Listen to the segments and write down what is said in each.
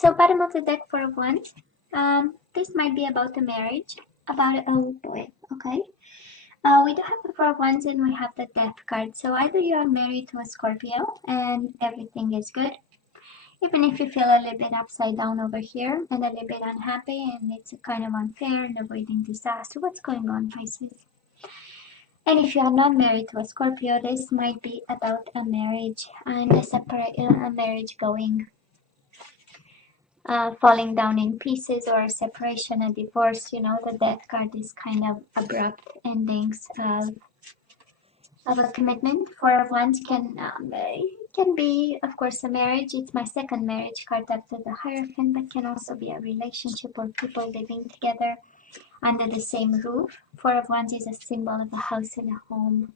So bottom of the deck, Four of Wands. This might be about a marriage, oh boy, okay. We do have the Four of Wands and we have the Death card. So either you are married to a Scorpio and everything is good, even if you feel a little bit upside down over here and a little bit unhappy and it's kind of unfair and avoiding disaster. What's going on, Pisces? And if you are not married to a Scorpio, this might be about a marriage and a marriage going falling down in pieces, or a separation, a divorce. You know, the Death card is kind of abrupt endings of a commitment. Four of Wands can be, of course, a marriage. It's my second marriage card after the Hierophant, but can also be a relationship or people living together under the same roof. Four of Wands is a symbol of a house and a home.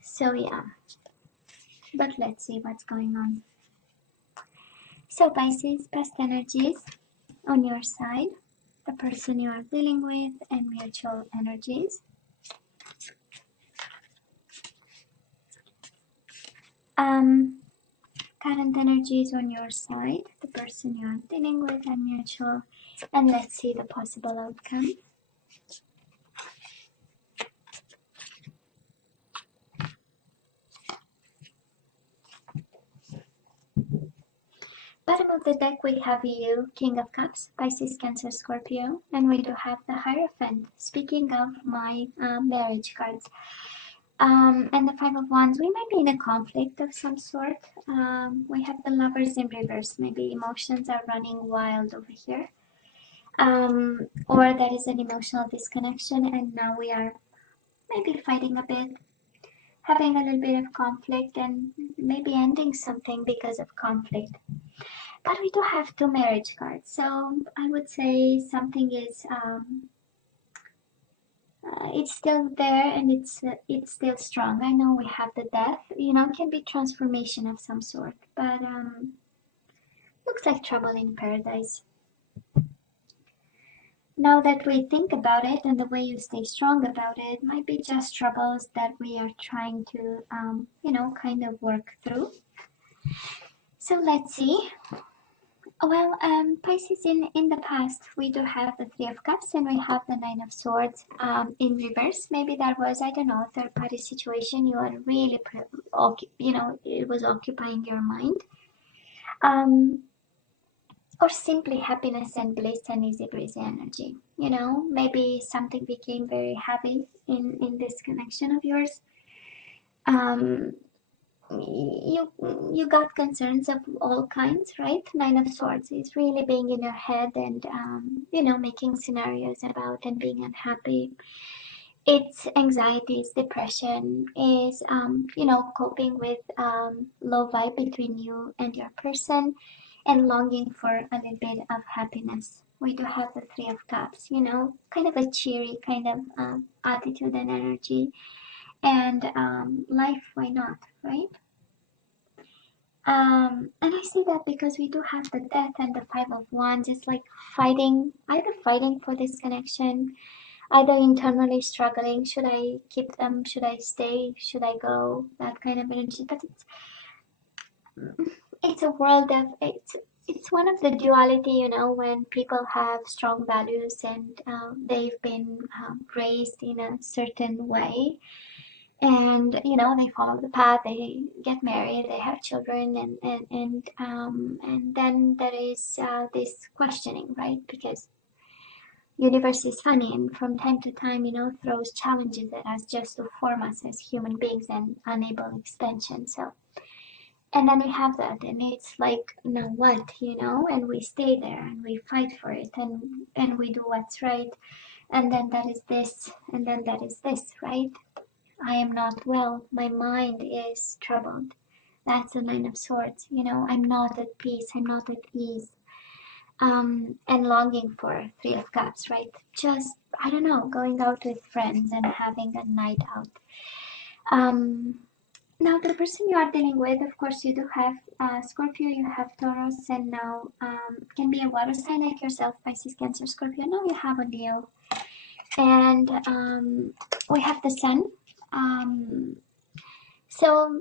So yeah, but let's see what's going on. So Pisces, past energies on your side, the person you are dealing with, and mutual energies. Current energies on your side, the person you are dealing with, and mutual. And let's see the possible outcome. Bottom of the deck we have you, King of Cups, Pisces, Cancer, Scorpio, and we do have the Hierophant. Speaking of my marriage cards, and the Five of Wands, we might be in a conflict of some sort. We have the Lovers in reverse. Maybe emotions are running wild over here, or there is an emotional disconnection, and now we are maybe fighting a bit, having a little bit of conflict, and maybe ending something because of conflict. But we do have two marriage cards, so I would say something is it's still there, and it's still strong. I know we have the Death, you know, it can be transformation of some sort, but looks like trouble in paradise. Now that we think about it, and the way you stay strong about it might be just troubles that we are trying to you know, kind of work through. So let's see. Well, Pisces, in the past, we do have the Three of Cups and we have the Nine of Swords in reverse. Maybe that was, I don't know, a third-party situation. You are really, you know, it was occupying your mind. Or simply happiness and bliss and easy breezy energy. You know, maybe something became very heavy in this connection of yours. You got concerns of all kinds, right? Nine of Swords is really being in your head and you know, making scenarios about and being unhappy. It's anxieties, depression, is you know, coping with low vibe between you and your person, and longing for a little bit of happiness. We do have the Three of Cups, you know, kind of a cheery kind of attitude and energy, and life, why not, right? And I see that because we do have the Death and the Five of Wands. It's like fighting, either fighting for this connection, either internally struggling. Should I keep them? Should I stay? Should I go? That kind of energy. But it's a world of, it's one of the duality, you know, when people have strong values and they've been raised in a certain way. And you know, they follow the path, they get married, they have children, and then there is this questioning, right? Because universe is funny, and from time to time, you know, throws challenges at us just to form us as human beings and enable expansion. So, and then we have that, and it's like, now what, you know? And we stay there and we fight for it, and we do what's right, and then that is this, and then that is this, right? I am not well, my mind is troubled. That's the Nine of Swords, you know, I'm not at peace, I'm not at ease. And longing for Three of Cups, right? Just, I don't know, going out with friends and having a night out. Now the person you are dealing with, of course, you do have Scorpio, you have Taurus, and now can be a water sign like yourself, Pisces, Cancer, Scorpio. Now you have a Leo. And we have the Sun. So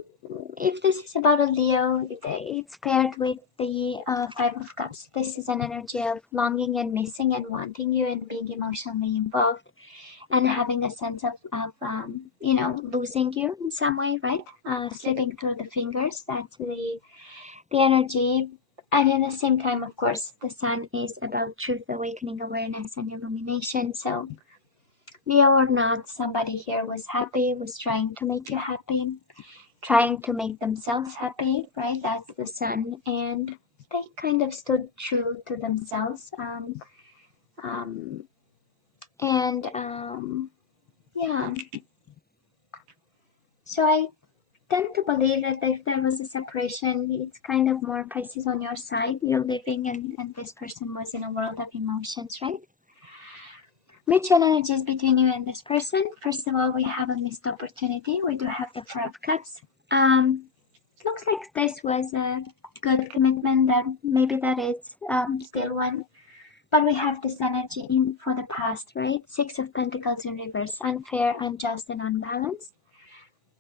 if this is about a Leo, it's paired with the Five of Cups. This is an energy of longing and missing and wanting you and being emotionally involved and having a sense of you know, losing you in some way, right? Slipping through the fingers. That's the energy. And at the same time, of course, the sun is about truth, awakening, awareness, and illumination. So Leo or not, somebody here was happy, was trying to make you happy, trying to make themselves happy, right? That's the sun. And they kind of stood true to themselves. Um, and yeah, so I tend to believe that if there was a separation, it's kind of more Pisces on your side. You're living and this person was in a world of emotions, right? Mutual energies between you and this person. First of all, we have a missed opportunity. We do have the Four of Cups. It looks like this was a good commitment, that maybe that is still one. But we have this energy in for the past, right? Six of Pentacles in reverse. Unfair, unjust, and unbalanced.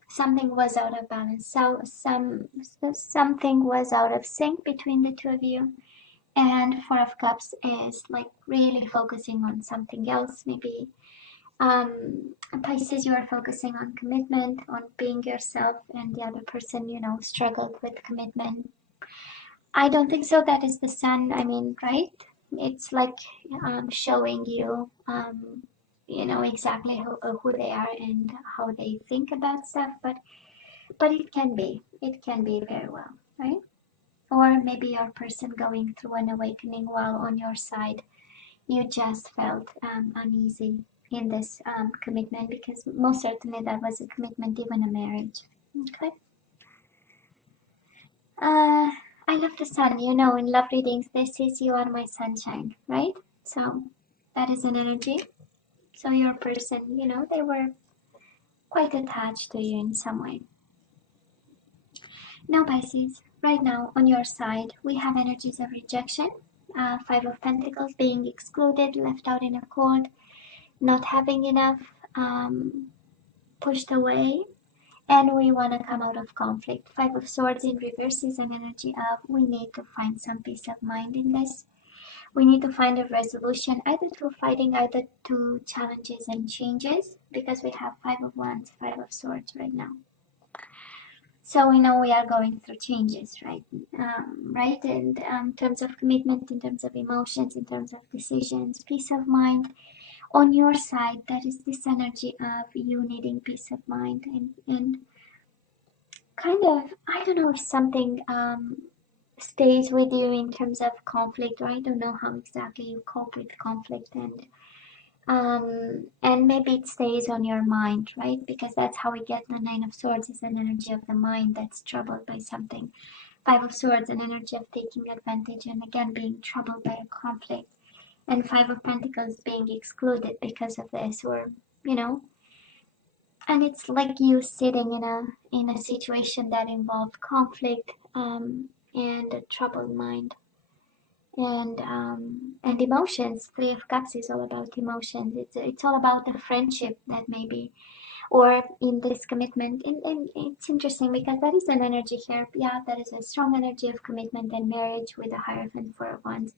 Something was out of balance. So something was out of sync between the two of you. And Four of Cups is like really focusing on something else. Maybe Pisces, you are focusing on commitment, on being yourself, and the other person, you know, struggled with commitment. I don't think so. That is the sun. I mean, right? It's like showing you, you know, exactly who they are and how they think about stuff. But it can be very well, right? Or maybe your person going through an awakening while on your side, you just felt uneasy in this commitment, because most certainly that was a commitment, even a marriage. Okay. I love the sun. You know, in love readings, this is you are my sunshine, right? So that is an energy. So your person, you know, they were quite attached to you in some way. Now, Pisces, right now on your side, we have energies of rejection. Five of Pentacles, being excluded, left out in a cold, not having enough, pushed away, and we want to come out of conflict. Five of Swords in reverse is an energy of we need to find some peace of mind in this. We need to find a resolution, either to fighting, either to challenges and changes, because we have Five of Wands, Five of Swords right now. So we know we are going through changes, right? Right? And in terms of commitment, in terms of emotions, in terms of decisions, peace of mind. On your side, that is this energy of you needing peace of mind, and kind of, I don't know if something stays with you in terms of conflict, or I don't know how exactly you cope with conflict, and maybe it stays on your mind, right? Because that's how we get the Nine of Swords, is an energy of the mind that's troubled by something. Five of Swords, an energy of taking advantage and again being troubled by a conflict. And Five of Pentacles being excluded because of this, or, you know, and it's like you sitting in a situation that involved conflict, and a troubled mind, and emotions. Three of Cups is all about emotions. It's all about the friendship that maybe, or in this commitment. And it's interesting because that is an energy here. Yeah, that is a strong energy of commitment and marriage with a Hierophant, Four of Wands.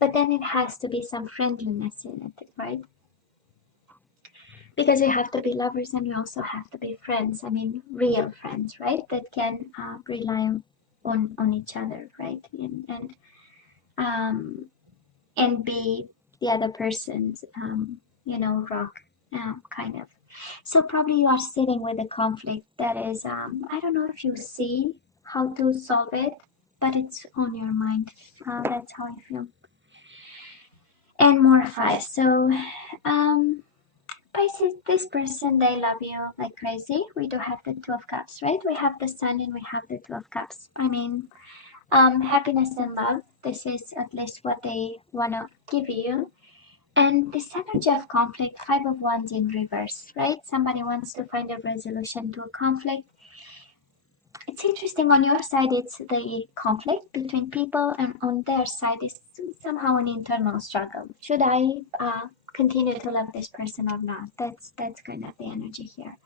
But then it has to be some friendliness in it, right? Because we have to be lovers and we also have to be friends. I mean, real friends, right? That can rely on each other, right? Um, and be the other person's, you know, rock, kind of. So probably you are sitting with a conflict that is, I don't know if you see how to solve it, but it's on your mind. That's how I feel. And more five. So, Pisces, this person, they love you like crazy. We do have the Two of Cups, right? We have the Sun and we have the Two of Cups. I mean, happiness and love. This is at least what they want to give you. And this energy of conflict, Five of Wands in reverse, right? Somebody wants to find a resolution to a conflict. It's interesting, on your side, it's the conflict between people, and on their side, is somehow an internal struggle. Should I continue to love this person or not? That's kind of the energy here.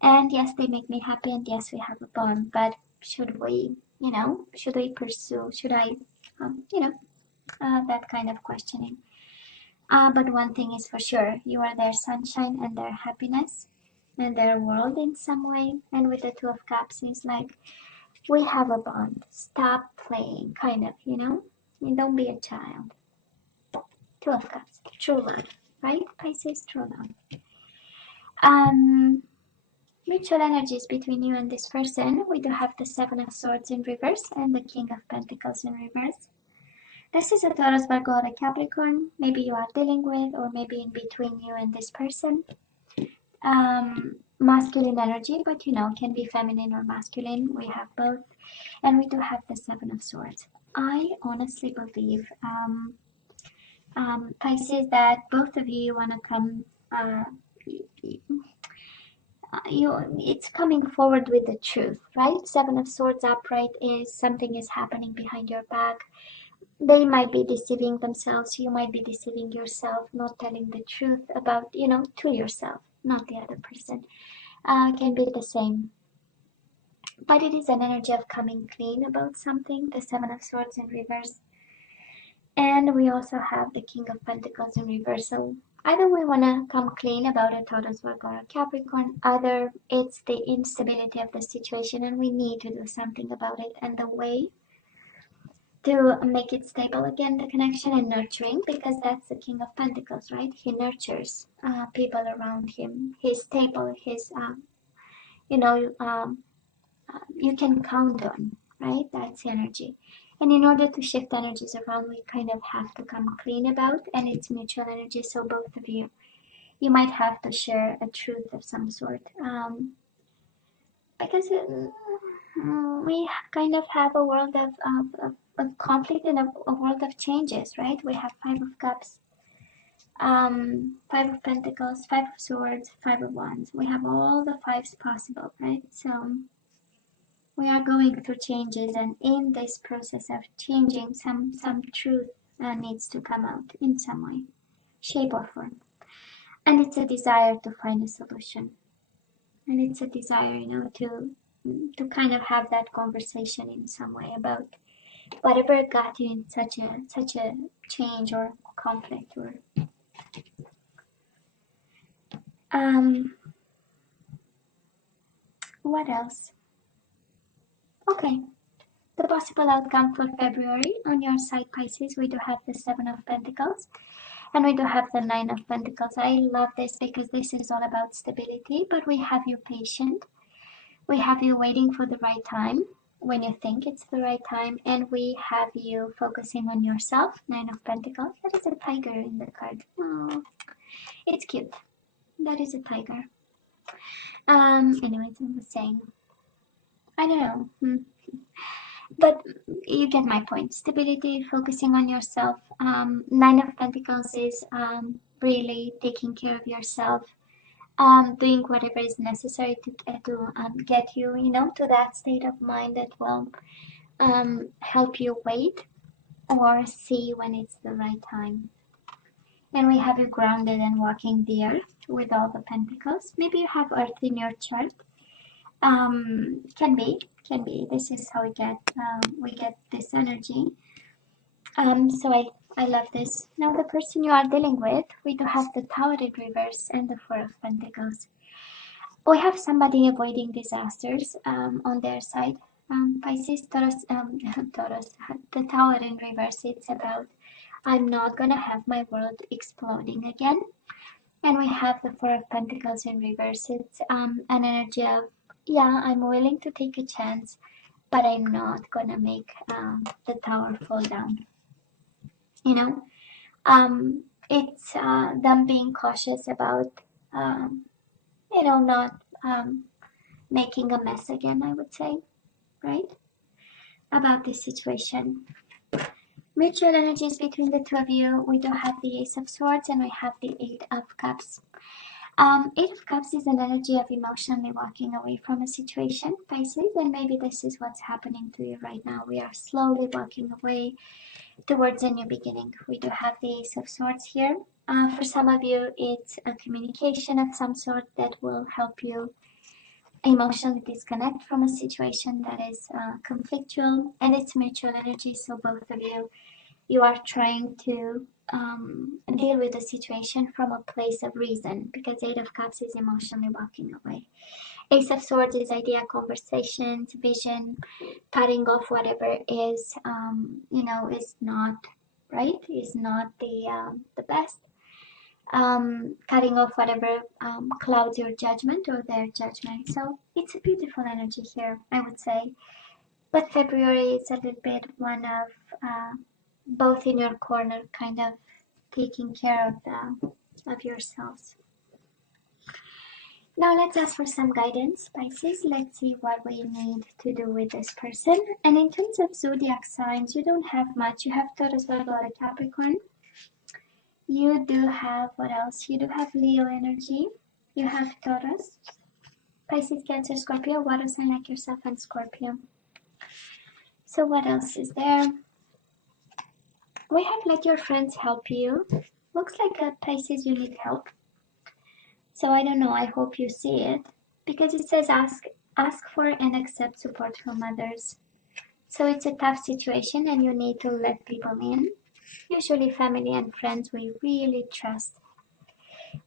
And yes, they make me happy, and yes, we have a bond, but should we, should we pursue, should I, that kind of questioning. But one thing is for sure, you are their sunshine and their happiness and their world in some way. And with the Two of Cups, it's like, we have a bond. Stop playing, kind of, You don't be a child. Two of Cups, true love, right? Pisces, true love. Mutual energies between you and this person. We do have the Seven of Swords in reverse and the King of Pentacles in reverse. This is a Taurus, Virgo, or a Capricorn. Maybe you are dealing with, or maybe in between you and this person. Masculine energy, but can be feminine or masculine. We have both. And we do have the Seven of Swords. I honestly believe, Pisces, that both of you want to come, it's coming forward with the truth, right? Seven of Swords upright is something is happening behind your back. They might be deceiving themselves, you might be deceiving yourself, not telling the truth about, to yourself, not the other person. Can be the same. But it is an energy of coming clean about something, the Seven of Swords in reverse. And we also have the King of Pentacles in reverse. So either we want to come clean about a Taurus, Virgo, or Capricorn, either it's the instability of the situation and we need to do something about it. And the way to make it stable again, the connection and nurturing, because that's the King of Pentacles, right? He nurtures people around him. He's stable. He's, you can count on, right? That's energy. And in order to shift energies around, we kind of have to come clean about, and it's mutual energy. So both of you might have to share a truth of some sort, because we kind of have a world of conflict and a world of changes, right? We have Five of Cups, Five of Pentacles, Five of Swords, Five of Wands. We have all the fives possible, right? So we are going through changes, and in this process of changing, some truth needs to come out in some way, shape or form. And it's a desire to find a solution, and it's a desire, to kind of have that conversation in some way about whatever got you in such a change or conflict. Or what else? Okay, the possible outcome for February on your side, Pisces, we do have the Seven of Pentacles. And we do have the Nine of Pentacles. I love this because this is all about stability, but we have you patient. We have you waiting for the right time when you think it's the right time. And we have you focusing on yourself. Nine of Pentacles. That is a tiger in the card. Oh, it's cute. That is a tiger. Anyways, I was saying, I don't know. But you get my point. Stability, focusing on yourself. Nine of Pentacles is really taking care of yourself, doing whatever is necessary to get you, to that state of mind that will help you wait or see when it's the right time. And we have you grounded and walking the earth with all the pentacles. Maybe you have earth in your chart. Can be. This is how we get this energy. So I love this. Now the person you are dealing with, we do have the Tower in reverse and the Four of Pentacles. We have somebody avoiding disasters on their side. Pisces, Taurus, Taurus, the Tower in reverse, it's about, I'm not gonna have my world exploding again. And we have the Four of Pentacles in reverse. It's an energy of, yeah, I'm willing to take a chance, but I'm not gonna make the tower fall down. It's them being cautious about, not making a mess again, I would say, right? About this situation. Mutual energies between the two of you. We do have the Ace of Swords and we have the Eight of Cups. Eight of Cups is an energy of emotionally walking away from a situation, Pisces, and maybe this is what's happening to you right now. We are slowly walking away towards a new beginning. We do have the Ace of Swords here. For some of you, it's a communication of some sort that will help you emotionally disconnect from a situation that is conflictual, and it's mutual energy. So both of you are trying to deal with the situation from a place of reason, because Eight of Cups is emotionally walking away. Ace of Swords is idea, conversations, vision, cutting off whatever is, is not right, is not the best. Cutting off whatever clouds your judgment or their judgment. So it's a beautiful energy here, I would say. But February is a little bit one of both in your corner, kind of taking care of yourselves. Now let's ask for some guidance, Pisces. Let's see what we need to do with this person. And in terms of zodiac signs, you don't have much. You have Taurus, Virgo, and Capricorn. You do have, what else? You do have Leo energy. You have Taurus, Pisces, Cancer, Scorpio, water sign like yourself, and Scorpio. So what else is there? We have let your friends help you. Looks like a Pisces, you need help. So I don't know, I hope you see it. Because it says ask for and accept support from others. So it's a tough situation and you need to let people in. Usually family and friends we really trust.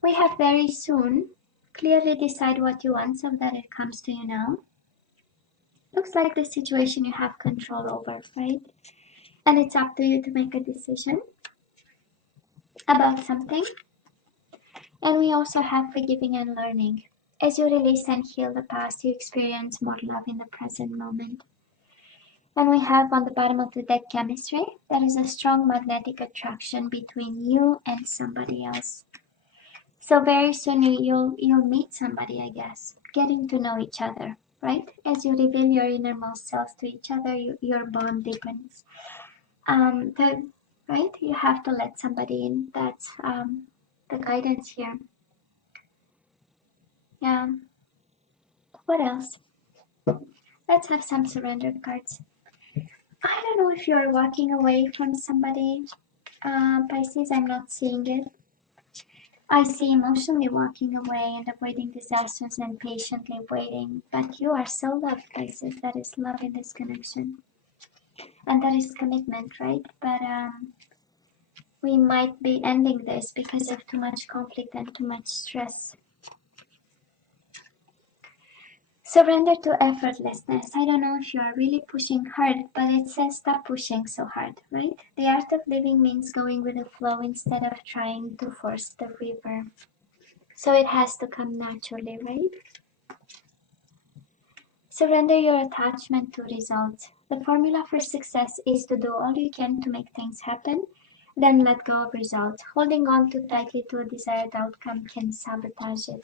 We have very soon. Clearly decide what you want so that it comes to you now. Looks like the situation you have control over, right? And it's up to you to make a decision about something. And we also have forgiving and learning. As you release and heal the past, you experience more love in the present moment. And we have on the bottom of the deck chemistry. There is a strong magnetic attraction between you and somebody else. So very soon you'll meet somebody, I guess, getting to know each other, right? As you reveal your innermost selves to each other, your bond deepens. Right? You have to let somebody in. That's the guidance here. Yeah. What else? Let's have some surrender cards. I don't know if you are walking away from somebody, Pisces. I'm not seeing it. I see emotionally walking away and avoiding disasters and patiently waiting. But you are so loved, Pisces. That is love in this connection. And that is commitment, right? But we might be ending this because of too much conflict and too much stress. Surrender to effortlessness. I don't know if you are really pushing hard, but it says stop pushing so hard, right? The art of living means going with the flow instead of trying to force the river. So it has to come naturally, right? Surrender your attachment to results. The formula for success is to do all you can to make things happen, then let go of results. Holding on too tightly to a desired outcome can sabotage it.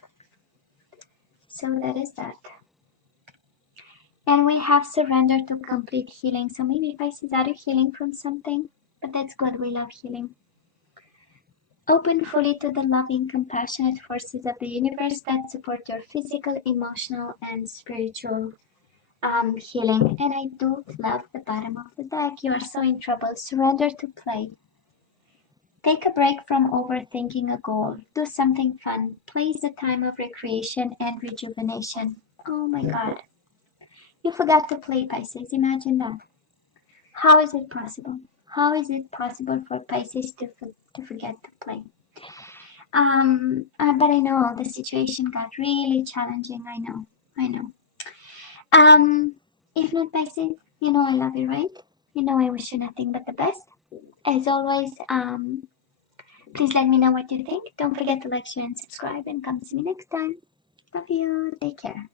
So that is that. And we have surrender to complete healing. So maybe Pisces, are you healing from something? But that's good, we love healing. Open fully to the loving, compassionate forces of the universe that support your physical, emotional, and spiritual healing. And I do love the bottom of the deck. You are so in trouble. Surrender to play. Take a break from overthinking a goal. Do something fun. Play is a time of recreation and rejuvenation. Oh my God. You forgot to play, Pisces. Imagine that. How is it possible? How is it possible for Pisces to forget to play? But I know the situation got really challenging. I know. If not, Pisces, you know I love you, right? You know I wish you nothing but the best. As always, please let me know what you think. Don't forget to like, share, and subscribe. And come see me next time. Love you. Take care.